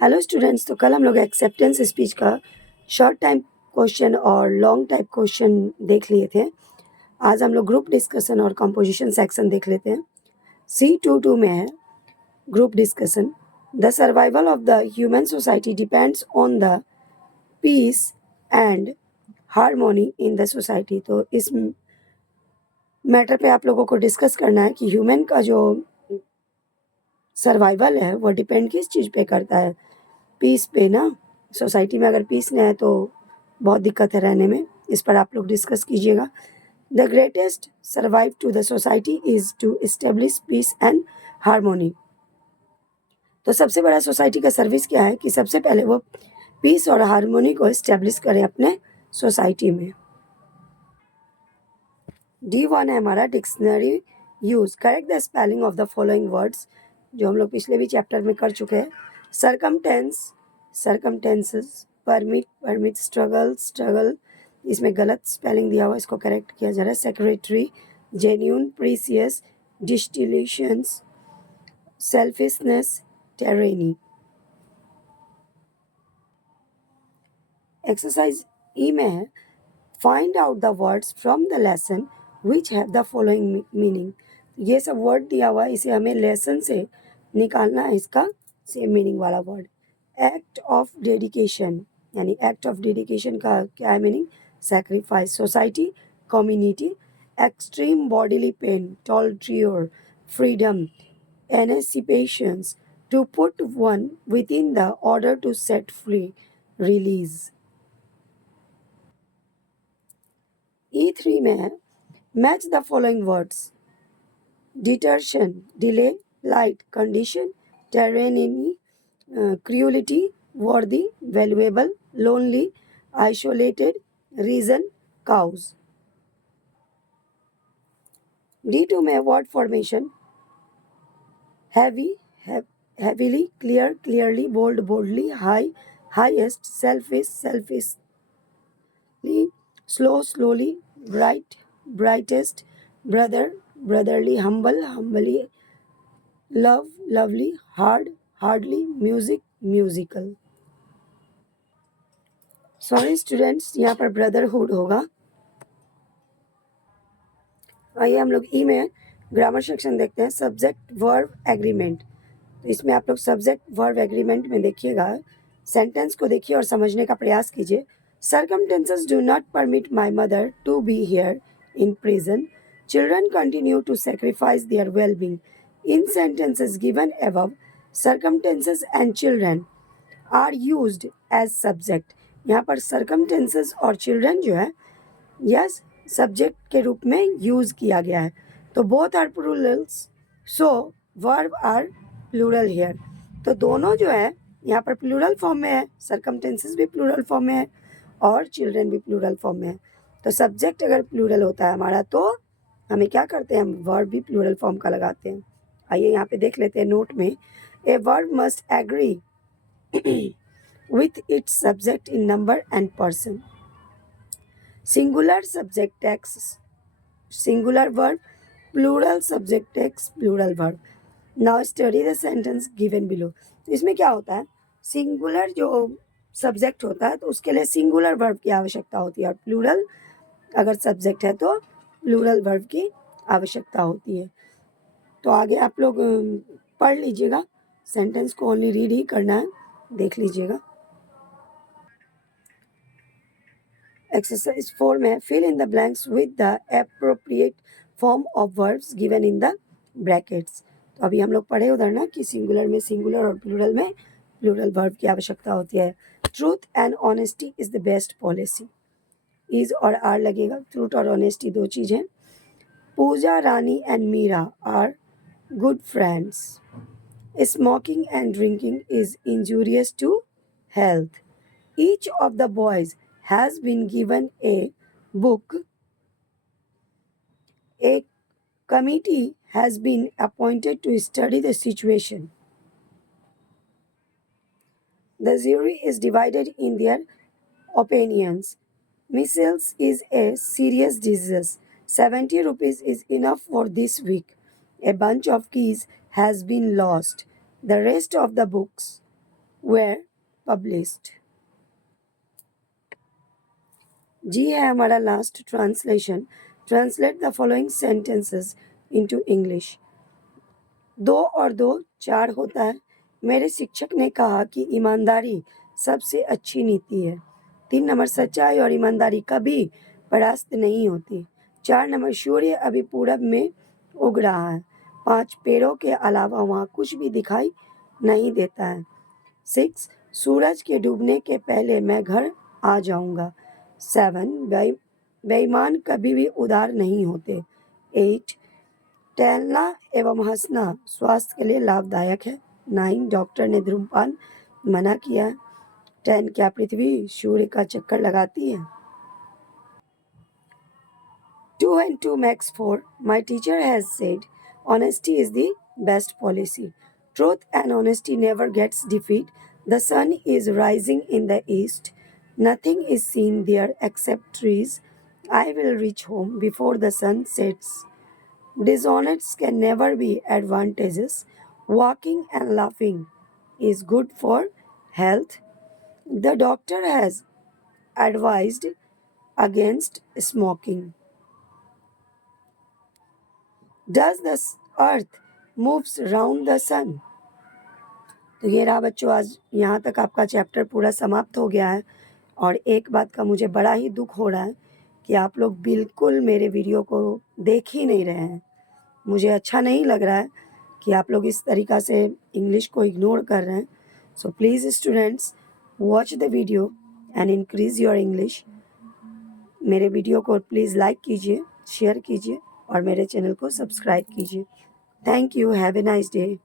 Hello students, तो कल हम लोग एक्सेप्टेंस स्पीच का शॉर्ट टाइम क्वेश्चन और लॉन्ग टाइप क्वेश्चन देख लिए थे। आज हम लोग ग्रुप डिस्कशन और कंपोजिशन सेक्शन देख लेते हैं। C22 में है group discussion. The survival of the human society depends on the peace and harmony in the society. तो इस मैटर पे आप लोगों को डिस्कस करना है कि ह्यूमन का जो सर्वाइवल है वो डिपेंड किस चीज़ पे करता है, पीस पे ना। सोसाइटी में अगर पीस नहीं है तो बहुत दिक्कत है रहने में। इस पर आप लोग डिस्कस कीजिएगा। The greatest survive to the society is to establish peace and harmony. तो सबसे बड़ा सोसाइटी का सर्विस क्या है कि सबसे पहले वो पीस और हारमोनी को इस्टेब्लिश करें अपने सोसाइटी में। D1 है हमारा dictionary use. Correct the spelling of the following words, जो हम लोग पिछले भी चैप्टर में कर चुके हैं। Circumstance, circumstances, permit, struggle, struggle, इसमें गलत स्पेलिंग दिया हुआ, इसको करेक्ट किया जा रहा है। Secretary, genuine, precious, distillations, selfishness, tyranny. Exercise E में है find out the words from the lesson which have the following meaning. ये सब वर्ड दिया हुआ है, इसे हमें लेसन से निकालना है इसका सेम मीनिंग वाला वर्ड। एक्ट ऑफ डेडिकेशन, यानी एक्ट ऑफ डेडिकेशन का क्या है meaning? Sacrifice. Society, community. Extreme bodily pain, torture, freedom, emancipations, to put one with in the order to set free, release. E3 में है match the following words. Detention, delay, light, condition, tyranny, cruelty, worthy, valuable, lonely, isolated, reason, cause. D2 में word formation heavy, heavily, clear, clearly, bold, boldly, high, highest, selfish, selfishly, slow, slowly, bright, brightest, brother, brotherly, humble, humbly, love, lovely, hard, hardly, music, musical. Sorry students, यहाँ पर brotherhood होगा। आइए हम लोग ई में grammar section देखते हैं। Subject verb agreement. तो इसमें आप लोग सब्जेक्ट वर्ब एग्रीमेंट में देखिएगा, सेंटेंस को देखिए और समझने का प्रयास कीजिए। Circumstances do not permit my mother to be here in prison. Children continue to sacrifice their well-being. In sentences given above, circumstances and children are used as subject. यहाँ पर circumstances और children जो है यस सब्जेक्ट के रूप में use किया गया है। तो both are plurals, so verb are plural here. तो दोनों जो है यहाँ पर प्लूरल फॉर्म में है, सरकमटेंसेस भी प्लूरल फॉर्म में है और चिल्ड्रन भी प्लूरल फॉर्म में है। तो सब्जेक्ट अगर प्लूरल होता है हमारा तो हमें क्या करते हैं, हम वर्ब भी प्लूरल फॉर्म का लगाते हैं। आइए यहाँ पे देख लेते हैं नोट में। A verb must agree with its subject in number and person. Singular subject text, singular verb, plural subject text, plural verb. Now study the sentence given below. तो इसमें क्या होता है, सिंगुलर जो सब्जेक्ट होता है तो उसके लिए सिंगुलर वर्ब की आवश्यकता होती है और प्लूरल अगर सब्जेक्ट है तो प्लूरल वर्ब की आवश्यकता होती है। तो आगे आप लोग पढ़ लीजिएगा, सेंटेंस को ओनली रीड ही करना है, देख लीजिएगा। एक्सरसाइज 4 में fill in the blanks with the appropriate form of verbs given in the brackets. तो अभी हम लोग पढ़े उधर ना कि सिंगुलर में सिंगुलर और प्लूरल में प्लूरल वर्ब की आवश्यकता होती है। Truth and honesty is the best policy. Is और आर लगेगा, ट्रूथ और ऑनेस्टी दो चीज हैं। Puja Rani and Meera are good friends. Smoking and drinking is injurious to health. Each of the boys has been given a book. A committee has been appointed to study the situation. The jury is divided in their opinions. Measles is a serious disease. 70 rupees is enough for this week. A bunch of keys has been lost. The rest of the books were published. जी है हमारा last translation. Translate the following sentences into English. 2 और 2 4 होता है. मेरे शिक्षक ने कहा कि ईमानदारी सबसे अच्छी नीति है. 3 नंबर, सच्चाई और ईमानदारी कभी परास्त नहीं होती. 4 नंबर, सूर्य अभी पूरब में उग रहा है. 5, पेड़ों के अलावा वहाँ कुछ भी दिखाई नहीं देता है. 6, सूरज के डूबने के पहले मैं घर आ जाऊंगा. 7, बेईमान कभी भी उदार नहीं होते. 8, टहलना एवं हंसना स्वास्थ्य के लिए लाभदायक है. 9, डॉक्टर ने धूम्रपान मना किया. 10, क्या पृथ्वी सूर्य का चक्कर लगाती है? 2 and 2 makes 4. My teacher has said, honesty is the best policy. Truth and honesty never gets defeat. The sun is rising in the east. Nothing is seen there except trees. I will reach home before the sun sets. Dishonest can never be advantageous. Walking and laughing is good for health. The doctor has advised against smoking. Does the earth moves round the sun? तो ये रहा बच्चों, आज यहाँ तक आपका chapter पूरा समाप्त हो गया है. और एक बात का मुझे बड़ा ही दुख हो रहा है कि आप लोग बिल्कुल मेरे वीडियो को देख ही नहीं रहे हैं. मुझे अच्छा नहीं लग रहा है कि आप लोग इस तरीक़ा से इंग्लिश को इग्नोर कर रहे हैं. So please students, watch the video and increase your English. मेरे वीडियो को प्लीज़ लाइक कीजिए, शेयर कीजिए और मेरे चैनल को सब्सक्राइब कीजिए. Thank you. Have a nice day.